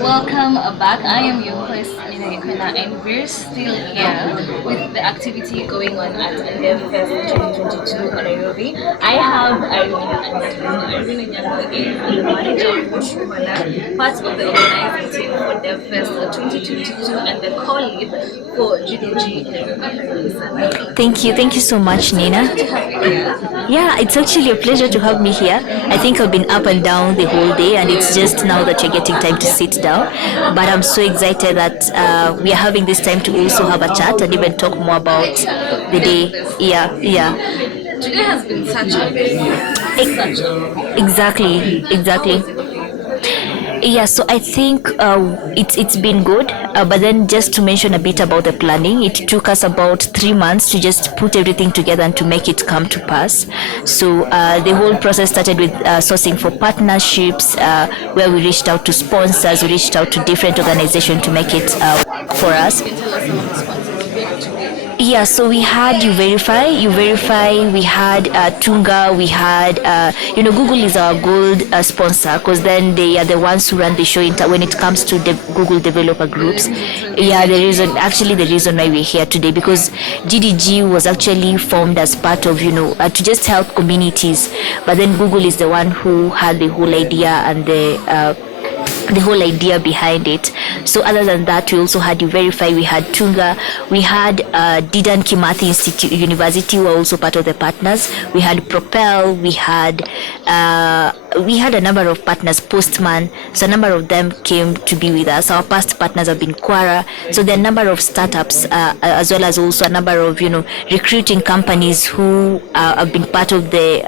Welcome back. I am your host, Nina, and we're still here with the activity going on at Devfest 2022 in Nairobi. I have Irene and Onyango is the manager of Mushumana, part of the organizing team for Devfest 2022 and the co-lead for GDG Devfest. Thank you so much, Nina. Pleasure to have you here. Yeah, it's actually a pleasure to have me here. I think I've been up and down the whole day, and it's just now that you're getting time to sit down. But I'm so excited that we are having this time to also have a chat and even talk more about the day. Yeah. Today has been such a Exactly. Yeah, so I think it's been good, but then just to mention a bit about the planning, it took us about 3 months to just put everything together and to make it come to pass. So the whole process started with sourcing for partnerships, where we reached out to sponsors, we reached out to different organizations to make it for us. Yeah, so we had You Verify, we had Tunga, we had, Google is our gold sponsor because then they are the ones who run the show when it comes to the Google developer groups. Yeah, the reason why we're here today, because GDG was actually formed as part of, to just help communities. But then Google is the one who had the whole idea and the whole idea behind it. So other than that, we also had You Verify, we had Tunga, we had Dedan Kimathi Institute University were also part of the partners. We had Propel, we had a number of partners, Postman. So a number of them came to be with us. Our past partners have been Quara. So there are a number of startups, as well as also a number of recruiting companies who have been part of the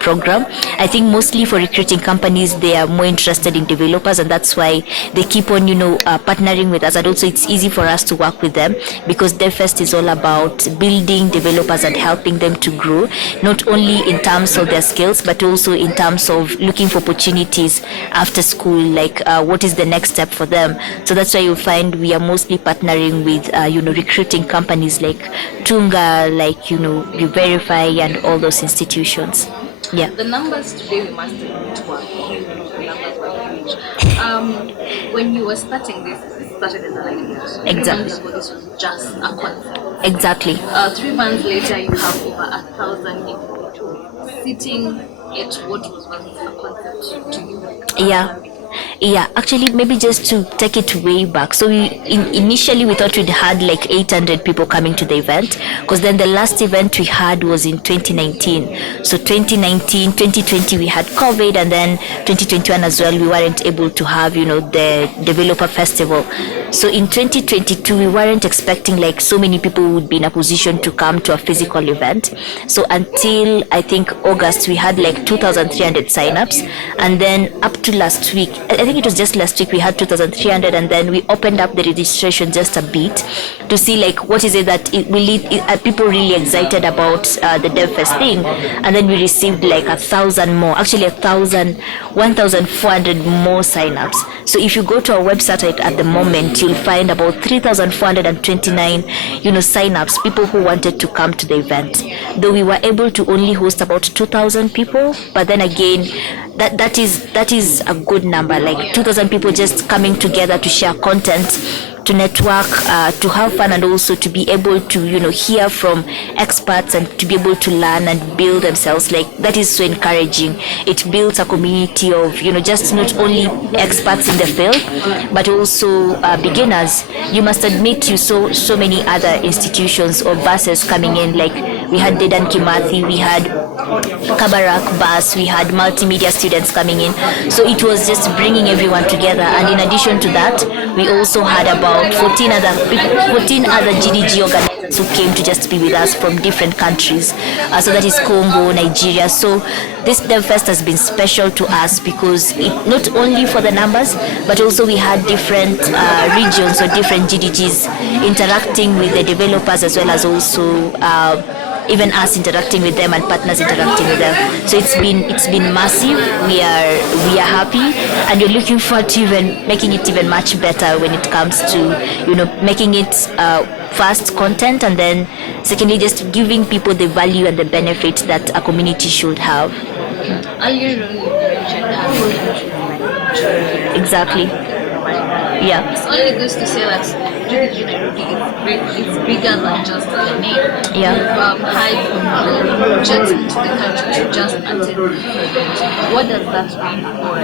program. I think mostly for recruiting companies, they are more interested in developers, and that's why they keep on partnering with us. And also it's easy for us to work with them because Devfest is all about building developers and helping them to grow, not only in terms of their skills but also in terms of looking for opportunities after school, like what is the next step for them. So that's why you find we are mostly partnering with recruiting companies like Tunga, like You Verify and all those institutions. Yeah. The numbers today we must admit were huge. The numbers were huge. When you were starting this started as an idea. Exactly. 3 months ago, this was just a concept. Exactly. 3 months later, you have over 1,000 individuals sitting at what was once a concept to you. Yeah, actually, maybe just to take it way back. So initially we thought we'd had like 800 people coming to the event, because then the last event we had was in 2019. So 2020 we had COVID, and then 2021 as well we weren't able to have the developer festival. So in 2022 we weren't expecting like so many people would be in a position to come to a physical event. So until I think August we had like 2,300 signups, and then up to last week, I think it was just last week, we had 2,300, and then we opened up the registration just a bit to see like what is it that are people really excited about the Devfest thing. And then we received like 1,000 more, actually 1,400 more signups. So if you go to our website at the moment, you'll find about 3,429 signups, people who wanted to come to the event. Though we were able to only host about 2,000 people, but then again, that is a good number, like 2,000 people just coming together to share content, to network, to have fun, and also to be able to hear from experts and to be able to learn and build themselves. Like that is so encouraging. It builds a community of just not only experts in the field but also beginners. You must admit you saw so many other institutions or buses coming in, like we had Dedan Kimathi, we had Kabarak bus, we had multimedia students coming in. So it was just bringing everyone together. And in addition to that, we also had about 14 other GDG organizers who came to just be with us from different countries. So that is Congo, Nigeria. So this Devfest has been special to us because not only for the numbers, but also we had different regions or different GDGs interacting with the developers, as well as also even us interacting with them and partners interacting with them. So it's been massive. We are happy, and we're looking forward to even making it even much better when it comes to making it fast content, and then secondly just giving people the value and the benefit that a community should have. Earlier on you mentioned how Exactly. Yeah. It's only good to say that GDG Nairobi is bigger than just the name. Yeah. We've had people jet into the country to just attend. What does that mean for the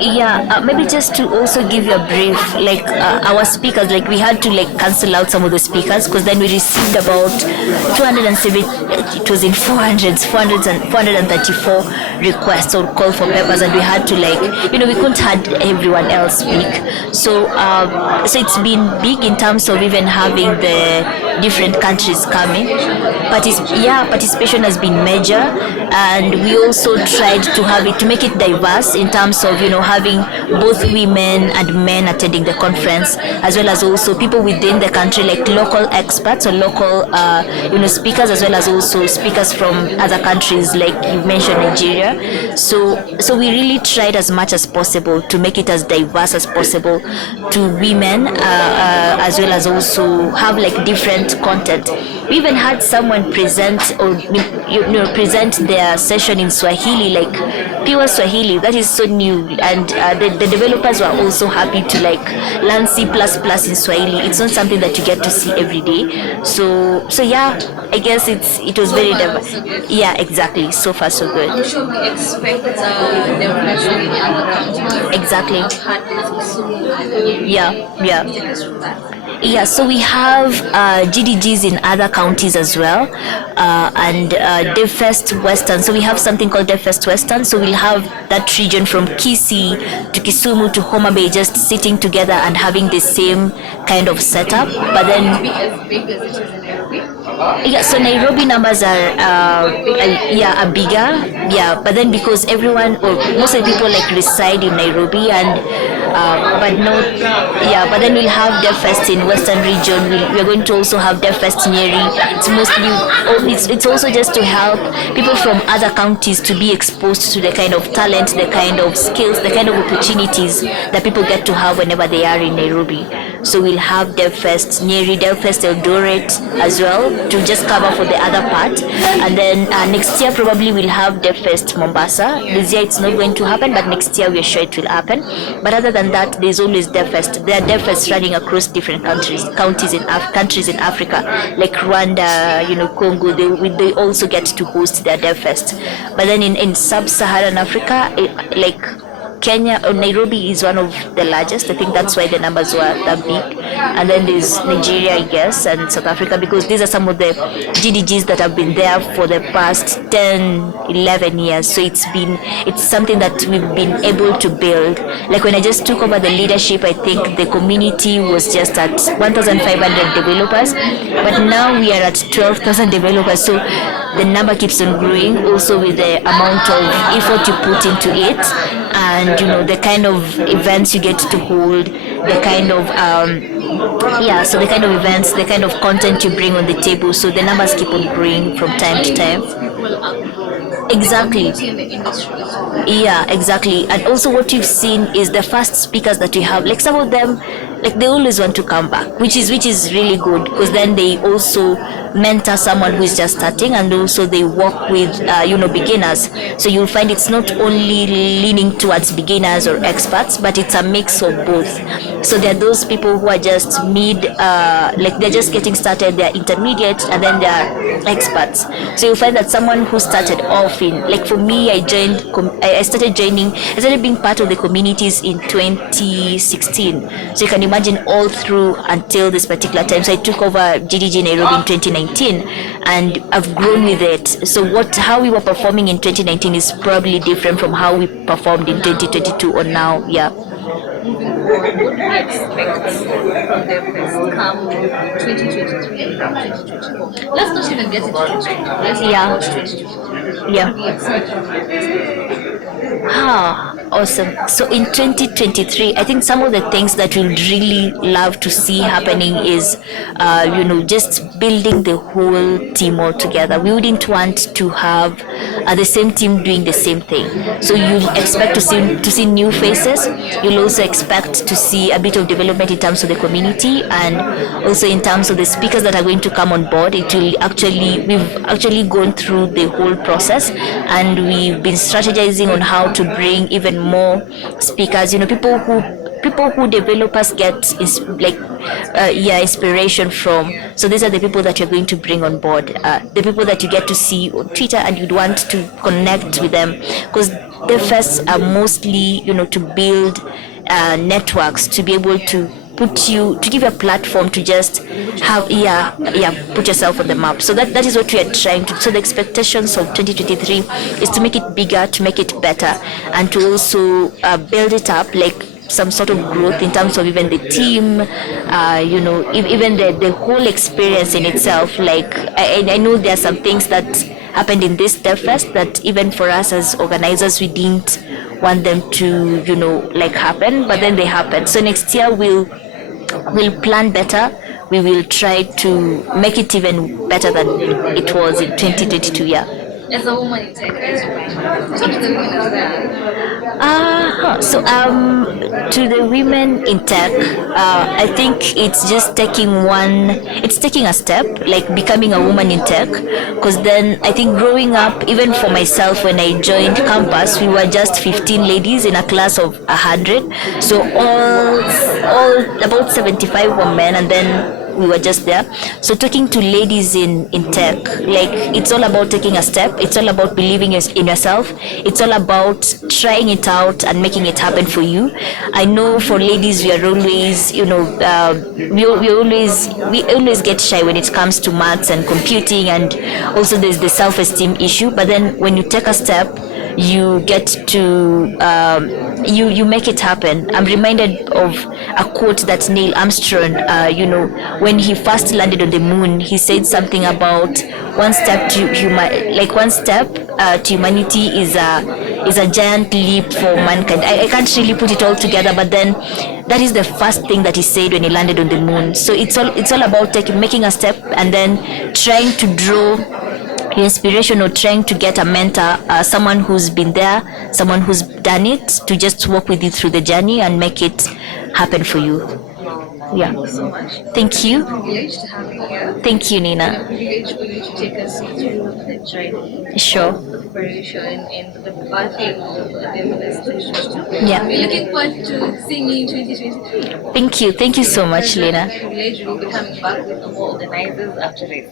Yeah, maybe just to also give you a brief, like our speakers, like we had to like cancel out some of the speakers because then we received about 207, it was in 434 requests or call for papers, and we had to like, we couldn't have everyone else speak. So it's been big in terms of even having the different countries coming. Participation has been major, and we also tried to have it to make it diverse in terms of having both women and men attending the conference, as well as also people within the country, like local experts or local speakers, as well as also speakers from other countries, like you mentioned Nigeria. So we really tried as much as possible to make it as diverse as possible to women, as well as also have like different content. We even had someone present or present their session in Swahili, like pure Swahili. That is so new, and the developers were also happy to like learn C++ in Swahili. It's not something that you get to see every day. So yeah, I guess it was very diverse. Yeah, exactly. So far so good. I'm sure we expect them to be in the other countries. Exactly. I've had this so Yeah. Yeah, so we have GDGs in other counties as well, and Devfest Western. So we have something called Devfest Western. So we'll have that region from Kisii to Kisumu to Homa Bay just sitting together and having the same kind of setup. But then, as big as it is in Nairobi. yeah, so Nairobi numbers are bigger. Yeah, but then because everyone or most of the people like reside in Nairobi, and but then we'll have Devfest in Western region. We're going to also have Devfest Nyeri. It's mostly it's also just to help people from other counties to be exposed to the kind of talent, the kind of skills, the kind of opportunities that people get to have whenever they are in Nairobi. So we'll have Devfest Nyeri, Devfest Eldoret as well to just cover for the other part. And then next year probably we'll have Devfest Mombasa. This year it's not going to happen, but next year we're sure it will happen. But other than that, there's always Devfest. There are Devfests running across different countries in Africa, like Rwanda, Congo. They also get to host their Devfest. But then in sub-Saharan Africa, like Kenya or Nairobi is one of the largest. I think that's why the numbers were that big. And then there's Nigeria, I guess, and South Africa, because these are some of the GDGs that have been there for the past 10, 11 years. So it's something that we've been able to build. Like when I just took over the leadership, I think the community was just at 1,500 developers, but now we are at 12,000 developers. So the number keeps on growing, also with the amount of effort you put into it, and the kind of events you get to hold, the kind of so the kind of events, the kind of content you bring on the table. So the numbers keep on growing from time to time. Exactly. Yeah, exactly. And also what you've seen is the first speakers that we have, like some of them, like they always want to come back, which is really good, because then they also mentor someone who is just starting, and also they work with beginners. So you'll find it's not only leaning towards beginners or experts, but it's a mix of both. So there are those people who are just mid, like they're just getting started, they're intermediate, and then they're experts. So you'll find that someone who started off in, like for me, I started being part of the communities in 2016. So you can imagine all through until this particular time. So I took over GDG Nairobi in 2019, and I've grown with it. So how we were performing in 2019 is probably different from how we performed in 2022 or now. Yeah. Moving forward, what do we expect from their fest come 2023 and 2024? Let's not even get into 2024. Let's watch 2023. Yeah. What do we expect from their fest? Awesome. So in 2023, I think some of the things that we'll really love to see happening is, just building the whole team all together. We wouldn't want to have the same team doing the same thing. So you'll expect to see new faces. You'll also expect to see a bit of development in terms of the community, and also in terms of the speakers that are going to come on board. We've actually gone through the whole process, and we've been strategizing on how to bring even more speakers, people who people who developers get inspiration from. So these are the people that you're going to bring on board, the people that you get to see on Twitter and you'd want to connect with them, because the fests are mostly, to build networks, to be able to give you a platform to just have put yourself on the map. So that is what we are trying to. So the expectations of 2023 is to make it bigger, to make it better, and to also build it up, like some sort of growth in terms of even the team, even the whole experience in itself. Like I know there are some things that happened in this Devfest that even for us as organizers, we didn't want them to happen, but then they happened. So next year we'll plan better. We will try to make it even better than it was in 2022. Yeah. As a woman in tech, talk to the women as well. To the women in tech, I think it's just taking a step, like becoming a woman in tech. Because then I think growing up, even for myself, when I joined campus, we were just 15 ladies in a class of 100. So all about 75 were men, and then we were just there. So talking to ladies in tech, like it's all about taking a step. It's all about believing in yourself. It's all about trying it out and making it happen for you. I know for ladies, we are always, we always get shy when it comes to maths and computing, and also there's the self-esteem issue. But then when you take a step, you get to you make it happen. I'm reminded of a quote that Neil Armstrong, when he first landed on the moon, he said something about one step to humanity is a giant leap for mankind. I can't really put it all together, but then that is the first thing that he said when he landed on the moon. So it's all about making a step and then trying to draw inspiration or trying to get a mentor, someone who's been there, someone who's done it, to just walk with you through the journey and make it happen for you. Yeah. Thank you so much. Thank you. Privileged to have you here. Thank you, Nina. Privileged for you to take us through the journey. Sure. The preparation and the birthing of the Devfest. Yeah. We're looking forward to seeing you in 2023. Thank you. Thank you so much, Lena. Privileged, we'll be coming back with more organizers after this.